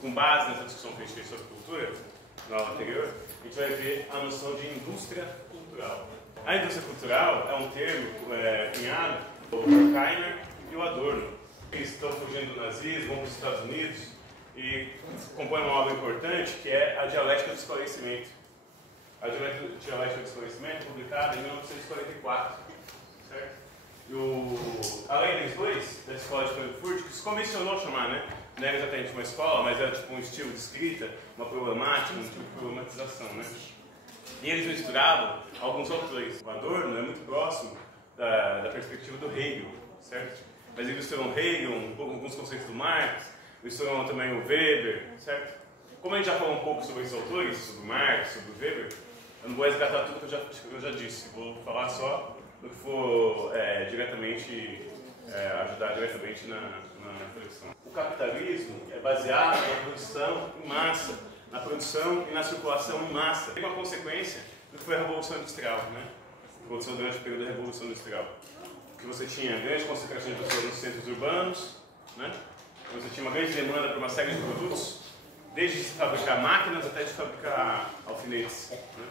com base nessa discussão que a gente fez sobre cultura, na aula anterior, a gente vai ver a noção de indústria cultural. A indústria cultural é um termo cunhado por Horkheimer e o Adorno. Eles estão fugindo do nazismo, vão para os Estados Unidos e compõem uma obra importante que é a Dialética do Esclarecimento. A Dialética do Esclarecimento, publicada em 1944. Certo? A Leibniz II, da escola de Frankfurt, que se convencionou chamar, né? Não era exatamente uma escola, mas era tipo um estilo de escrita, uma problemática, um tipo de problematização, né? E eles misturavam alguns autores. O Adorno é muito próximo da perspectiva do Hegel, certo? Mas eles misturam Hegel, alguns conceitos do Marx, misturam também o Weber, certo? Como a gente já falou um pouco sobre esses autores, sobre o Marx, sobre o Weber, eu não vou resgatar tudo que eu já disse, vou falar só do que for ajudar diretamente na reflexão. O capitalismo é baseado na produção em massa, na produção e na circulação em massa. Tem uma consequência do que foi a Revolução Industrial, né? A produção durante o período da Revolução Industrial. Que você tinha grande concentração de pessoas nos centros urbanos, né? Você tinha uma grande demanda por uma série de produtos, desde se fabricar máquinas até de fabricar alfinetes, né?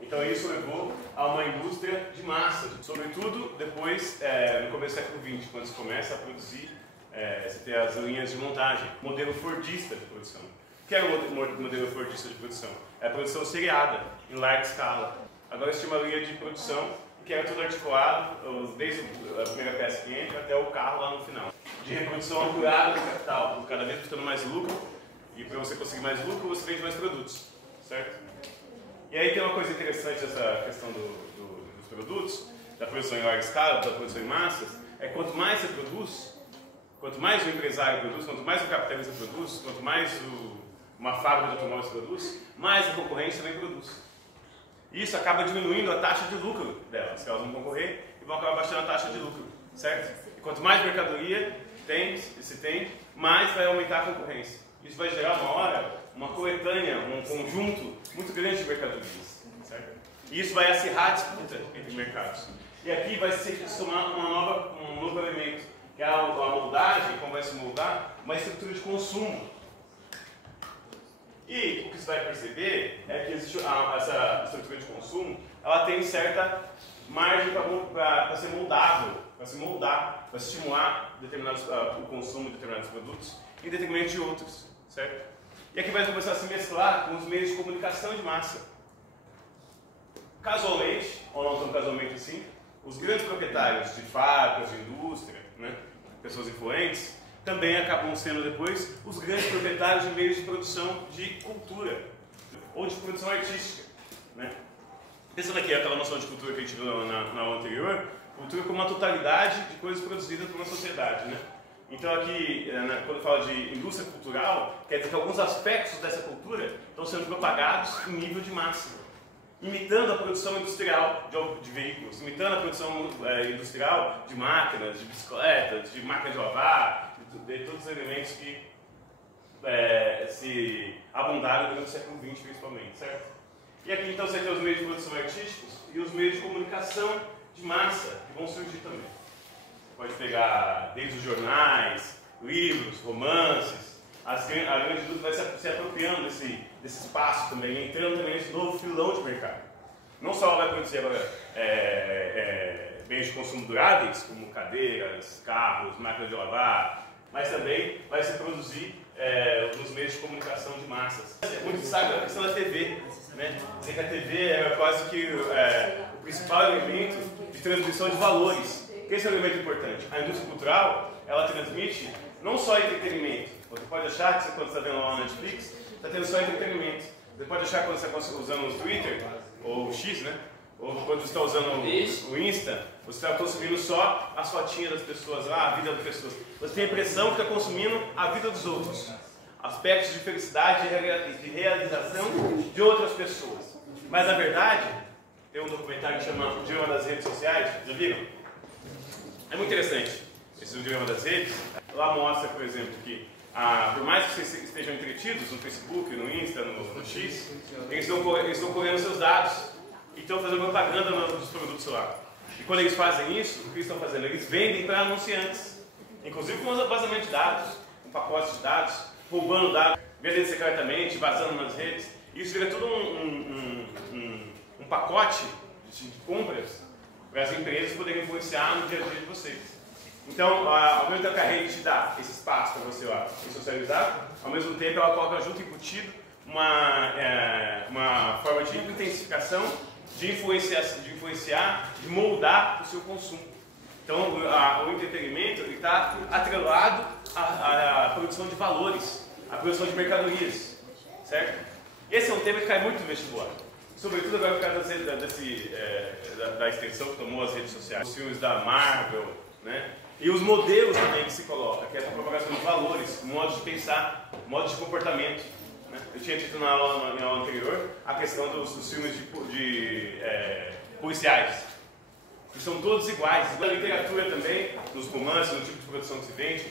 Então isso levou a uma indústria de massa, sobretudo depois, no começo do século XX, quando se começa a produzir, você tem as linhas de montagem, modelo fordista de produção. O que era o modelo fordista de produção? É a produção seriada, em larga escala. Agora você tinha uma linha de produção que era tudo articulado, desde a primeira peça que entra até o carro lá no final. De reprodução apurada do capital, cada vez buscando mais lucro, e para você conseguir mais lucro, você vende mais produtos, certo? E aí tem uma coisa interessante essa questão dos produtos, da produção em larga escala, da produção em massas, é quanto mais você produz, quanto mais o empresário produz, quanto mais o capitalista produz, quanto mais uma fábrica de automóveis produz, mais a concorrência também produz. E isso acaba diminuindo a taxa de lucro delas, que elas vão concorrer e vão acabar baixando a taxa de lucro, certo? E quanto mais mercadoria se tem, mais vai aumentar a concorrência. Isso vai gerar uma hora, uma coletânea, um conjunto muito grande de mercadorias, certo? E isso vai acirrar a disputa entre mercados. E aqui vai se somar um novo elemento, que é a moldagem, como vai se moldar, uma estrutura de consumo. E o que você vai perceber é que essa estrutura de consumo, ela tem certa margem para ser moldável, para se moldar, para estimular o consumo de determinados produtos em detrimento de outros, certo? E aqui vai começar a se mesclar com os meios de comunicação de massa. Casualmente, ou não tão casualmente assim, os grandes proprietários de fábricas, de indústria, né, pessoas influentes, também acabam sendo depois os grandes proprietários de meios de produção de cultura, ou de produção artística, né? Pensando aqui aquela noção de cultura que a gente viu na aula anterior, cultura como uma totalidade de coisas produzidas por uma sociedade, né? Então aqui, quando fala de indústria cultural, quer dizer que alguns aspectos dessa cultura estão sendo propagados em nível de massa, imitando a produção industrial de veículos, imitando a produção industrial de máquinas, de bicicletas, de máquinas de lavar, de todos os elementos que se abundaram durante o século XX principalmente, certo? E aqui então você tem os meios de produção artísticos e os meios de comunicação de massa que vão surgir também. Você pode pegar desde os jornais, livros, romances, a grande indústria vai se apropriando desse espaço também, entrando também nesse novo filão de mercado. Não só ela vai produzir agora bens de consumo duráveis, como cadeiras, carros, máquinas de lavar, mas também vai se produzir nos meios de comunicação de massas. Muito destaque a questão da TV, né? Dizer que a TV é quase que o principal elemento de transmissão de valores. Esse é um elemento importante. A indústria cultural, ela transmite não só entretenimento. Você pode achar que quando você está vendo lá na Netflix, está tendo só entretenimento. Você pode achar que quando você está usando o Twitter, ou o X, né? Ou quando você está usando o Insta, você está consumindo só as fotinhas das pessoas lá, a vida das pessoas. Você tem a impressão que está consumindo a vida dos outros. Aspectos de felicidade e de realização de outras pessoas. Mas, na verdade, tem um documentário que chama O Dilema das Redes Sociais. Já viram? É muito interessante esse Dilema das Redes. Lá mostra, por exemplo, que por mais que vocês estejam entretidos no Facebook, no Insta, no X, eles estão colhendo seus dados e estão fazendo propaganda dos produtos lá. E quando eles fazem isso, o que eles estão fazendo? Eles vendem para anunciantes, inclusive com vazamento de dados, com pacotes de dados, roubando dados. vendendo secretamente, vazando nas redes. Isso vira todo um pacote de compras para as empresas poderem influenciar no dia a dia de vocês. Então, ao mesmo tempo que a rede te dá esse espaço para você se socializar, ao mesmo tempo ela coloca junto embutido uma forma de intensificação, de influenciar, de moldar o seu consumo. Então, o entretenimento está atrelado à produção de valores, à produção de mercadorias, certo? Esse é um tema que cai muito no vestibular, sobretudo agora por causa da extensão que tomou as redes sociais, os filmes da Marvel, né? E os modelos também que se coloca, que é a propagação de valores, modos de pensar, modos de comportamento. Né? Eu tinha dito na aula anterior a questão dos filmes policiais, que são todos iguais. Na literatura também, nos romances, no tipo de produção que se vende,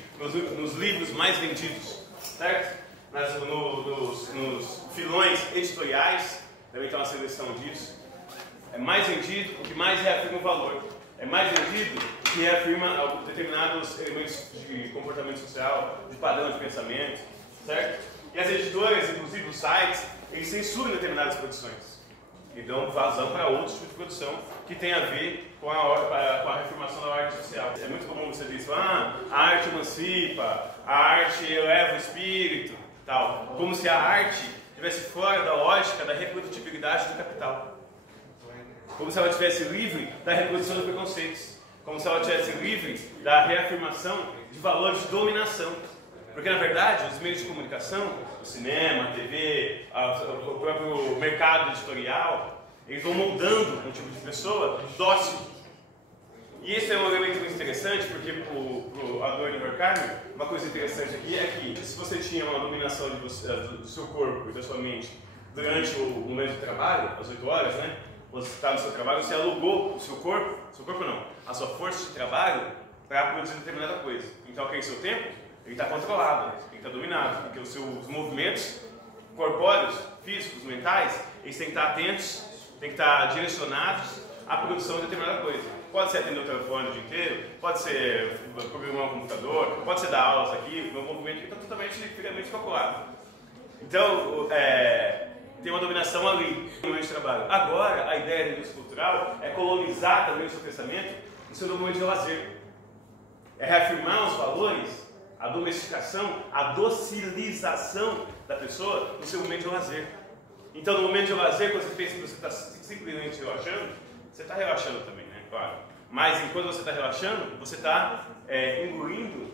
nos livros mais vendidos, certo? Nos filões editoriais, também tem uma seleção disso. É mais vendido o que mais reafirma o valor. É mais vendido o que reafirma determinados elementos de comportamento social, de padrão de pensamento, certo? E as editoras, inclusive os sites, eles censuram determinadas produções e dão vazão para outros tipos de produção que tem a ver com a reafirmação da arte social. É muito comum você dizer, a arte emancipa, a arte eleva o espírito, tal, como se a arte estivesse fora da lógica da reprodutibilidade do capital. Como se ela estivesse livre da reprodução de preconceitos. Como se ela estivesse livre da reafirmação de valores de dominação. Porque, na verdade, os meios de comunicação, o cinema, a TV, o próprio mercado editorial, eles vão moldando um tipo de pessoa dócil. E esse é um elemento muito interessante, porque para o Adorno e Horkheimer, uma coisa interessante aqui é que se você tinha uma dominação do seu corpo e da sua mente durante o momento de trabalho, às 8 horas, né? Você está no seu trabalho, você alugou o seu corpo não, a sua força de trabalho para produzir determinada coisa. Então aquele seu tempo, ele está controlado, ele está dominado, porque os seus movimentos corpóreos, físicos, mentais, eles têm que estar atentos, têm que estar direcionados à produção de determinada coisa. Pode ser atender o telefone o dia inteiro, pode ser programar um computador, pode ser dar aulas aqui, o meu movimento está totalmente friamente calculado. Então, tem uma dominação ali no meio de trabalho. Agora, a ideia da indústria cultural é colonizar também o seu pensamento no seu momento de lazer. É reafirmar os valores, a domesticação, a docilização da pessoa no seu momento de lazer. Então, no momento de lazer, quando você pensa que você está simplesmente relaxando, você está relaxando também, né? Claro. Mas enquanto você está relaxando, você está engolindo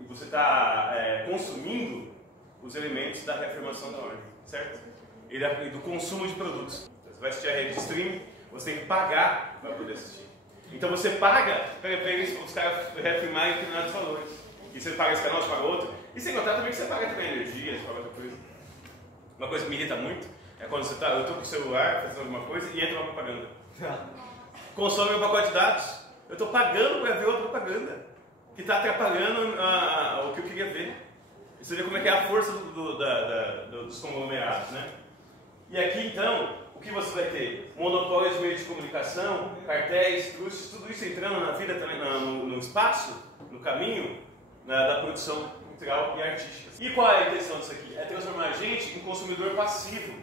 e você está consumindo os elementos da reafirmação da ordem, certo? E do consumo de produtos. Você vai assistir a rede de streaming, você tem que pagar para poder assistir. Então você paga para os caras reafirmarem determinados valores. E você paga esse canal, você paga outro. E sem contar também que você paga também energia, você paga outra coisa. Uma coisa que me irrita muito é quando eu estou com o celular fazendo alguma coisa e entra uma propaganda. Consome meu pacote de dados. Eu estou pagando para ver uma propaganda que está atrapalhando o que eu queria ver. E você vê como é que é a força dos conglomerados, né? E aqui, então, o que você vai ter? Monopólio de meios de comunicação, cartéis, cruzes, tudo isso entrando na vida também, no espaço, no caminho da produção cultural e artística. E qual é a intenção disso aqui? É transformar a gente em consumidor passivo.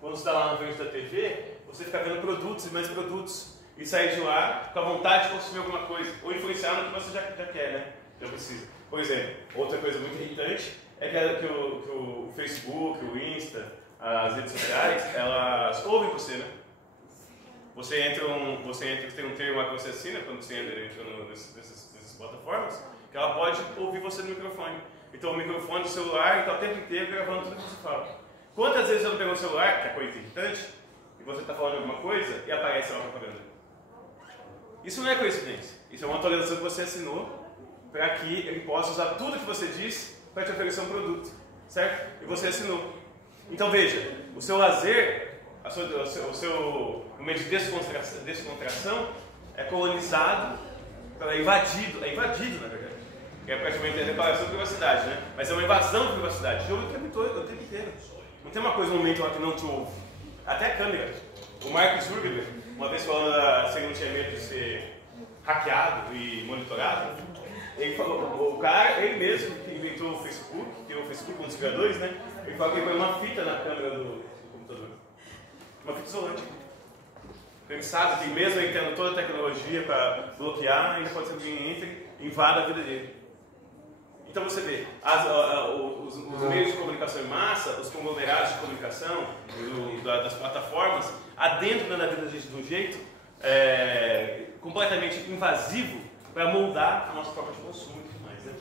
Quando você está lá na frente da TV, você fica vendo produtos e mais produtos. E sair de lá com a vontade de consumir alguma coisa. Ou influenciar no que você já quer, né? Já precisa. Por exemplo, outra coisa muito irritante é que o Facebook, o Insta, as redes sociais, elas ouvem você, né? Você tem um termo lá que você assina quando você entra nessas plataformas, que ela pode ouvir você no microfone. Então o microfone do celular está o tempo inteiro gravando tudo que você fala. Quantas vezes eu não pego o celular, que é coisa irritante, e você está falando alguma coisa e aparece uma propaganda? Isso não é coincidência. Isso é uma atualização que você assinou para que ele possa usar tudo que você disse para te oferecer um produto, certo? E você assinou. Então veja, o seu lazer, o seu momento de descontração é colonizado, é invadido na verdade. É praticamente a reparação de privacidade, né? Mas é uma invasão de privacidade. Te ouve o tempo inteiro. Não tem uma coisa, um momento lá que não te ouve. Até a câmera. O Mark Zuckerberg, uma vez falando se ele não tinha medo de ser hackeado e monitorado, ele falou, o cara, ele mesmo que inventou o Facebook, que é o Facebook, um dos criadores, né? Ele fala que ele põe uma fita na câmera do computador. Uma fita isolante. Ele sabe que mesmo ele tendo toda a tecnologia para bloquear, ele pode ser que alguém entre e invada a vida dele. Então você vê, os meios de comunicação em massa, os conglomerados de comunicação, das plataformas, adentram na vida da gente de um jeito completamente invasivo para moldar a nossa forma de consumo e tudo mais, né?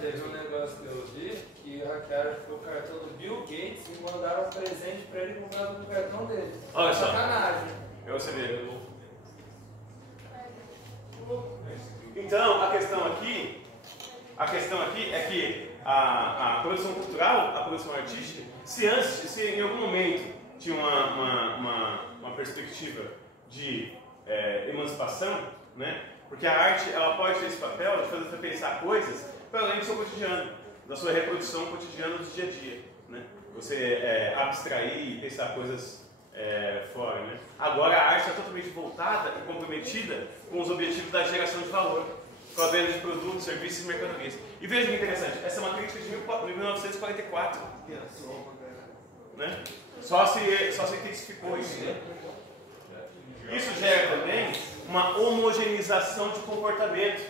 Teve um negócio que eu vi que hackearam o cartão do Bill Gates e mandaram um presente para ele comprar no cartão dele. Olha só. Sacanagem. Você vê. Então, a questão aqui é que a produção cultural, a produção artística, se em algum momento tinha uma perspectiva de emancipação, né? Porque a arte ela pode ter esse papel de fazer você pensar coisas para além do seu cotidiano, da sua reprodução cotidiana do dia a dia, né? Você abstrair e pensar coisas fora, né? Agora a arte está totalmente voltada e comprometida com os objetivos da geração de valor, com a venda de produtos, serviços e mercadorias. E veja que interessante, essa é uma crítica de 1944, né? Só se intensificou isso, né? Isso gera também uma homogeneização de comportamento,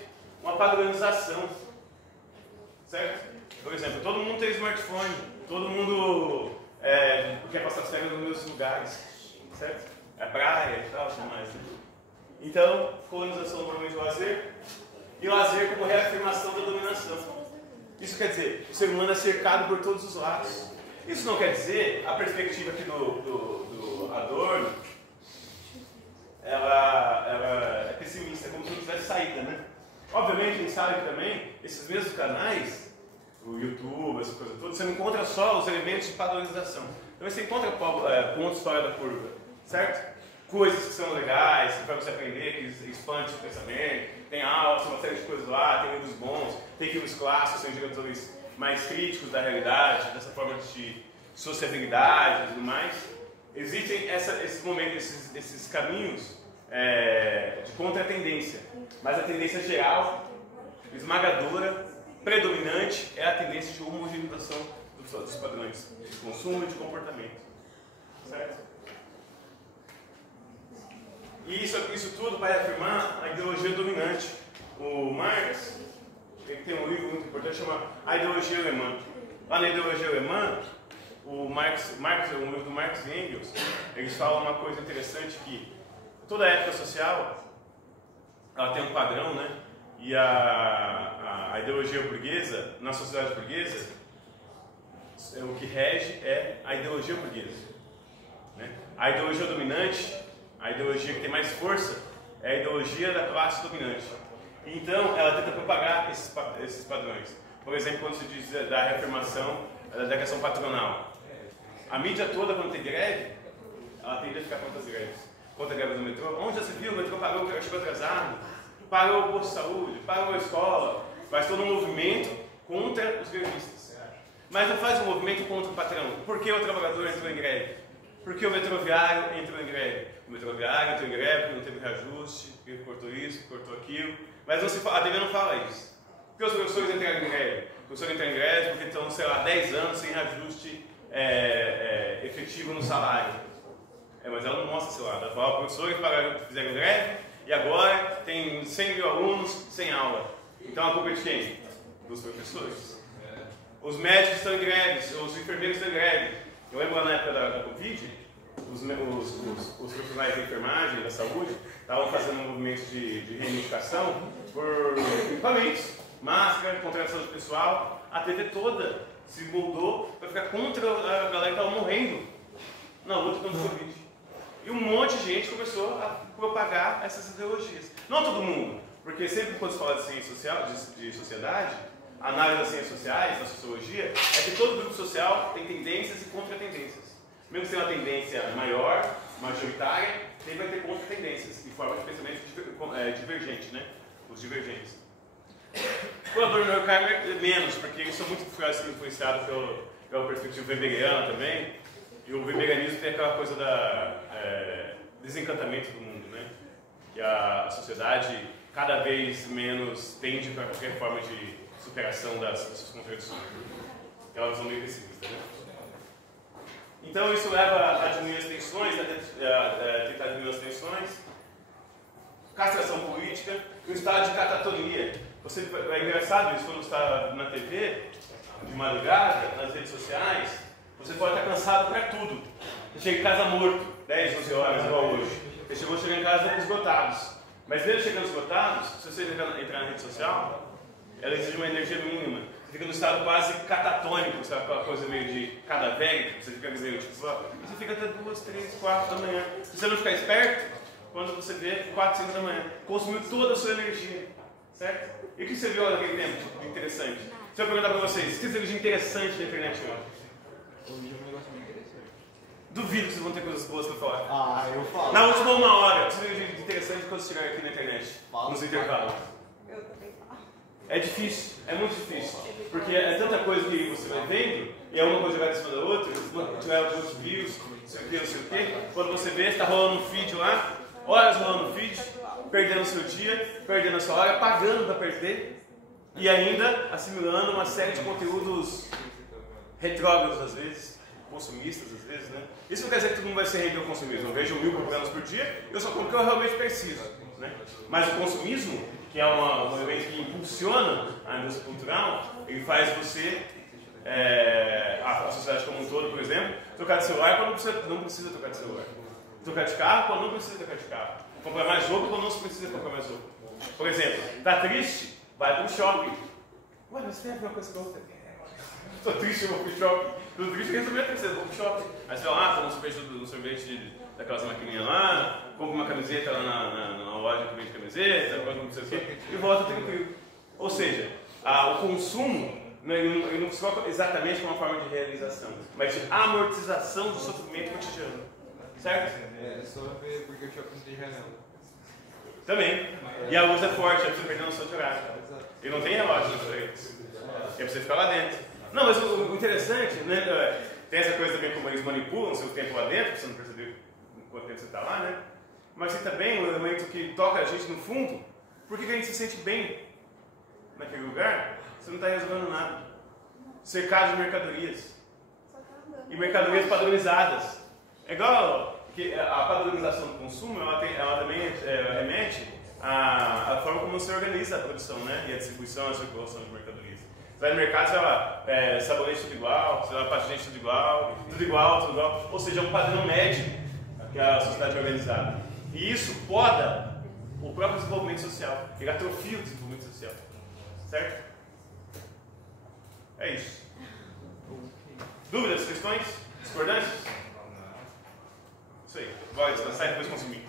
uma padronização, certo? Por exemplo, todo mundo tem smartphone, todo mundo quer passar as férias nos mesmos lugares, certo? É praia e tal, tudo mais, né? Então, colonização normalmente do lazer, e lazer como reafirmação da dominação. Isso quer dizer, o ser humano é cercado por todos os lados. Isso não quer dizer, a perspectiva aqui do Adorno, ela é pessimista, como se não tivesse saída, né? Obviamente, a gente sabe que também, esses mesmos canais, o YouTube, essa coisa toda, você não encontra só os elementos de padronização. Então você encontra pontos fora da curva, certo? Coisas que são legais, que para você aprender, que expande o pensamento, tem aulas, uma série de coisas lá, tem livros bons, tem filmes clássicos, tem diretores mais críticos da realidade, dessa forma de sociabilidade e tudo mais. Existem esses momentos, esses caminhos de contra-tendência, mas a tendência geral, esmagadora, predominante, é a tendência de homogeneização dos padrões de consumo e de comportamento. Certo? E isso tudo vai afirmar a ideologia dominante. O Marx, ele tem um livro muito importante chamado A Ideologia Alemã. Lá na ideologia alemã, o Marx, um livro do Marx e Engels, eles falam uma coisa interessante, que toda época social ela tem um padrão, né? E a ideologia burguesa, na sociedade burguesa, o que rege é a ideologia burguesa, né? A ideologia dominante, a ideologia que tem mais força, é a ideologia da classe dominante. Então, ela tenta propagar esses padrões. Por exemplo, quando se diz da reafirmação da questão patronal. A mídia toda, quando tem greve, ela tende a ficar contra as greves. Contra a greve do metrô. Onde já se viu? O metrô parou, o cara chegou atrasado. Parou o posto de saúde, parou a escola. Faz todo um movimento contra os grevistas. Mas não faz um movimento contra o patrão. Por que o trabalhador entrou em greve? Por que o metroviário entrou em greve? O metroviário entrou em greve porque não teve reajuste, porque cortou isso, cortou aquilo. Mas não se fala, a TV não fala isso. Por que os professores entraram em greve? Os professores entram em greve porque estão, sei lá, 10 anos sem reajuste efetivo no salário. Mas ela não mostra esse lado. Ela fala, professores fizeram greve e agora tem 100 mil alunos sem aula. Então a culpa é de quem? Dos professores. Os médicos estão em greve, os enfermeiros estão em greve. Eu lembro lá na época da Covid, os profissionais da enfermagem, da saúde, estavam fazendo um movimento de reivindicação por equipamentos, máscara, contratação de pessoal. A TV toda se moldou para ficar contra a galera que estava morrendo na luta contra o Covid. E um monte de gente começou a propagar essas ideologias. Não todo mundo, porque sempre quando se fala de ciência social, de sociedade, a análise das ciências sociais, da sociologia, é que todo grupo social tem tendências e contra-tendências. Mesmo que tenha uma tendência maior, majoritária, sempre vai ter contra-tendências, em forma de pensamento divergente, né? Os divergentes. O Adorno e o Horkheimer, menos, porque eles são muito influenciados pela perspectiva weberiana também, e o weberianismo tem aquela coisa da desencantamento do mundo, né? Que a sociedade cada vez menos tende para qualquer forma de superação das suas contradições. Elas são meio pessimistas, né? Então isso leva a diminuir as tensões, a tentar diminuir as tensões. Castração política, o estado de catatonia. É engraçado isso quando você está na TV, de madrugada, nas redes sociais, você pode estar cansado para tudo. Você chega em casa morto, 10, 11 horas, igual hoje. Você chega em casa esgotados. Mas mesmo chegando esgotados, se você entrar na rede social, ela exige uma energia mínima. Você fica no estado quase catatônico, sabe? Aquela coisa meio de cadavérico, você fica meio tipo, você fica até 2, 3, 4 da manhã. Se você não ficar esperto, quando você vê 4, 5 da manhã, consumiu toda a sua energia, certo? E o que você viu naquele tempo interessante? Se eu perguntar para vocês, o que você viu de interessante na internet hoje? Duvido que vocês vão ter coisas boas para falar. Ah, eu falo. Na última 1 hora, o que você viu de interessante quando você chegar aqui na internet? Nos intervalos. Eu também falo. É difícil, é muito difícil. Porque é tanta coisa que você vai vendo, e é uma coisa jogada em cima da outra, tiver alguns views, não sei o que, não sei o que. Quando você vê, está rolando um feed lá, horas rolando um feed, perdendo o seu dia, perdendo a sua hora, pagando para perder, e ainda assimilando uma série de conteúdos retrógrados às vezes, consumistas às vezes, né? Isso não quer dizer que todo mundo vai se render ao consumismo. Eu vejo 1000 programas por dia, eu só compro o que eu realmente preciso, né? Mas o consumismo, que é um elemento que impulsiona a indústria cultural, ele faz você, a sociedade como um todo, por exemplo, trocar de celular quando não precisa trocar de celular. Trocar de carro quando não precisa trocar de carro. Comprar mais roupa quando não se precisa comprar mais roupa. Por exemplo, tá triste? Vai para o shopping. Ué, mas tem a ver uma coisa com a outra. Estou triste, eu vou pro shopping. Estou triste, resolvi a terceira, vou pro shopping. Aí você vai lá, toma um sorvete daquelas maquininhas lá, compra uma camiseta lá na loja que vende camiseta, compra não sei o quê, e volta tranquilo. Ou seja, o consumo ele não se coloca exatamente como uma forma de realização, mas de amortização do sofrimento cotidiano. Certo? É só ver porque o shopping tem janela. Também. E a luz é forte, é pra você perder a noção de horário. E não tem relógio diferentes. É pra você ficar lá dentro. Não, mas o interessante, né? Tem essa coisa também como eles manipulam o seu tempo lá dentro, pra você não perceber quanto tempo você está lá, né? Mas tem também um elemento que toca a gente no fundo. Por que a gente se sente bem naquele lugar? Você não está resolvendo nada. Cercado de mercadorias. E mercadorias padronizadas. É igual que a padronização do consumo, ela também remete à forma como você organiza a produção, né? E a distribuição, a circulação de mercadorias. Você vai no mercado, você vai lá, sabonete tudo igual, você vai lá, pasta tudo igual, tudo igual, tudo igual. Ou seja, é um padrão médio que a sociedade é organizada. E isso poda o próprio desenvolvimento social. Ele atrofia o desenvolvimento social. Certo? É isso. Dúvidas, questões? Discordâncias? Isso aí. Vai descansar e depois consumir.